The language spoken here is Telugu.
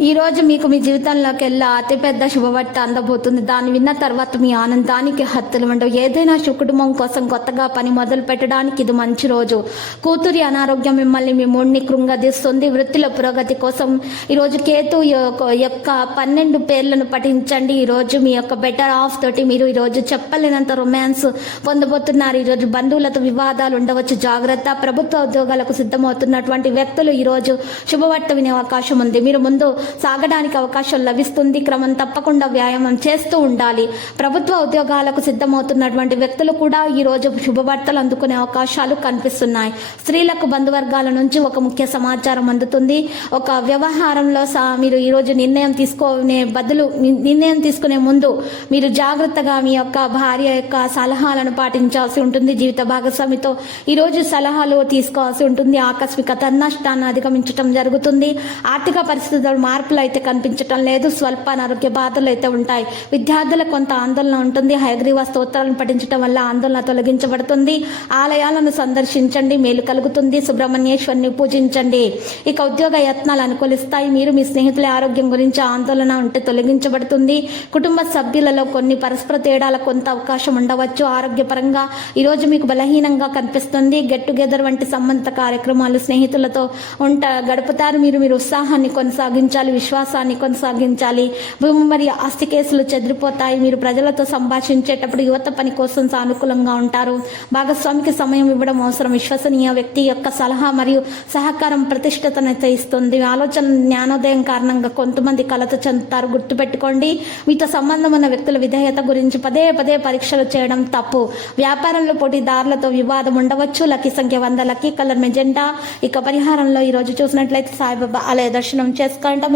ఈ రోజు మీకు మీ జీవితంలోకి వెళ్ళా అతిపెద్ద శుభవార్త అందబోతుంది. దాన్ని విన్న తర్వాత మీ ఆనందానికి హత్తులు ఉండవు ఏదైనా కుటుంబం కోసం కొత్తగా పని మొదలు పెట్టడానికి ఇది మంచి రోజు. కూతురి అనారోగ్యం మిమ్మల్ని మీ మూడిని కృంగదీస్తుంది. వృత్తిలో పురోగతి కోసం ఈరోజు కేతు యొక్క- యొక్క పన్నెండు పేర్లను పఠించండి. ఈరోజు మీ యొక్క బెటర్ ఆఫ్ తోటి మీరు ఈరోజు చెప్పలేనంత రొమాన్స్ పొందబోతున్నారు. ఈ రోజు బంధువులతో వివాదాలు ఉండవచ్చు. జాగ్రత్త ప్రభుత్వ ఉద్యోగాలకు సిద్ధమవుతున్నటువంటి వ్యక్తులు ఈరోజు శుభవార్త వినే అవకాశం ఉంది. మీరు ముందు సాగడానికి అవకాశం లభిస్తుంది. క్రమం తప్పకుండా వ్యాయామం చేస్తూ ఉండాలి. ప్రభుత్వ ఉద్యోగాలకు సిద్ధమవుతున్నటువంటి వ్యక్తులు కూడా ఈ రోజు శుభవార్తలు అందుకునే అవకాశాలు కనిపిస్తున్నాయి. స్త్రీలకు బంధువర్గాల నుంచి ఒక ముఖ్య సమాచారం అందుతుంది. ఒక వ్యవహారంలో సా- మీరు ఈరోజు నిర్ణయం తీసుకునే బదులు నిర్ణయం తీసుకునే ముందు మీరు జాగ్రత్తగా మీ యొక్క భార్య యొక్క సలహాలను పాటించాల్సి ఉంటుంది. జీవిత భాగస్వామితో ఈరోజు సలహాలు తీసుకోవాల్సి ఉంటుంది. ఆకస్మిక నష్టాన్ని అధిగమించడం జరుగుతుంది. ఆర్థిక పరిస్థితులు మార్పులు అయితే కనిపించటం లేదు. స్వల్ప అనారోగ్య బాధలు అయితే ఉంటాయి. విద్యార్థులకు కొంత ఆందోళన ఉంటుంది. హయగ్రీవ స్తోత్రాలను పఠించడం వల్ల ఆందోళన తొలగించబడుతుంది. ఆలయాలను సందర్శించండి. మేలు కలుగుతుంది. సుబ్రహ్మణ్యేశ్వరిని పూజించండి. ఇక ఉద్యోగ యత్నాలు అనుకూలిస్తాయి. మీరు మీ స్నేహితుల ఆరోగ్యం గురించి ఆందోళన ఉంటే తొలగించబడుతుంది. కుటుంబ సభ్యులలో కొన్ని పరస్పర తేడాల కొంత అవకాశం ఉండవచ్చు. ఆరోగ్యపరంగా ఈరోజు మీకు బలహీనంగా కనిపిస్తుంది. గెట్ టుగెదర్ వంటి సంబంధిత కార్యక్రమాలు స్నేహితులతో ఉంట గడుపుతారు. మీరు మీరు ఉత్సాహాన్ని కొనసాగించాలి. విశ్వాసాన్ని కొనసాగించాలి. భూమి మరియు ఆస్తి కేసులు చెదిరిపోతాయి. మీరు ప్రజలతో సంభాషించేటప్పుడు యువత పని కోసం సానుకూలంగా ఉంటారు. భాగస్వామికి సమయం ఇవ్వడం అవసరం. విశ్వసనీయ వ్యక్తి యొక్క సలహా మరియు సహకారం ప్రతిష్టతనైతే ఇస్తుంది ఆలోచన జ్ఞానోదయం కారణంగా కొంతమంది కలత చెందుతారు. గుర్తుపెట్టుకోండి మీతో సంబంధం ఉన్న వ్యక్తుల విధేయత గురించి పదే పదే పరీక్షలు చేయడం తప్పు. వ్యాపారంలో పోటీదారులతో వివాదం ఉండవచ్చు. లక్కీ సంఖ్య వంద లక్కీ కలర్ మెజెండా. ఇక పరిహారంలో ఈ రోజు చూసినట్లయితే సాయిబాబా ఆలయ దర్శనం చేసుకోవటం